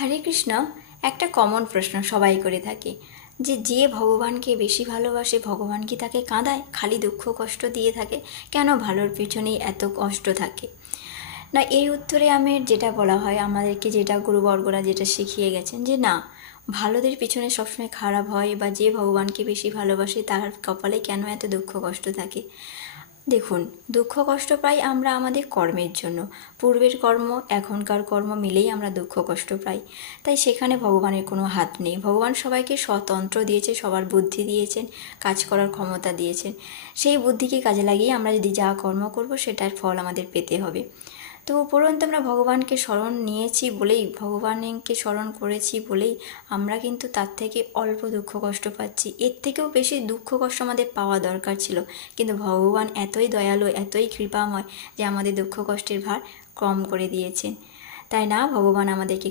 হরে কৃষ্ণ। একটা কমন প্রশ্ন সবাই করে থাকে যে যে ভগবানকে বেশি ভালোবাসে ভগবান কি তাকে কাঁদায়, খালি দুঃখ কষ্ট দিয়ে থাকে? কেন ভালোর পিছনেই এত কষ্ট থাকে? না, এই উত্তরে আমি যেটা বলা হয়, আমাদেরকে যেটা গুরুবর্গরা যেটা শিখিয়ে গেছেন যে না, ভালোদের পিছনে সবসময় খারাপ হয়, বা যে ভগবানকে বেশি ভালোবাসে তার কপালে কেন এত দুঃখ কষ্ট থাকে। দেখুন, দুঃখ কষ্ট পাই আমরা আমাদের কর্মের জন্য। পূর্বের কর্ম এখনকার কর্ম মিলেই আমরা দুঃখ কষ্ট পাই। তাই সেখানে ভগবানের কোনো হাত নেই। ভগবান সবাইকে স্বতন্ত্র দিয়েছে, সবার বুদ্ধি দিয়েছেন, কাজ করার ক্ষমতা দিয়েছেন। সেই বুদ্ধিকে কাজে লাগিয়ে আমরা যদি যা কর্ম করব সেটার ফল আমাদের পেতে হবে। তো উপরন্তু আমরা ভগবানকে স্মরণ নিয়েছি বলেই, ভগবানকে স্মরণ করেছি বলেই আমরা কিন্তু তার থেকে অল্প দুঃখ কষ্ট পাচ্ছি। এর থেকেও বেশি দুঃখ কষ্ট আমাদের পাওয়া দরকার ছিল, কিন্তু ভগবান এতই দয়ালু, এতই কৃপাময় যে আমাদের দুঃখ কষ্টের ভার কম করে দিয়েছেন। তাই না, ভগবান আমাদেরকে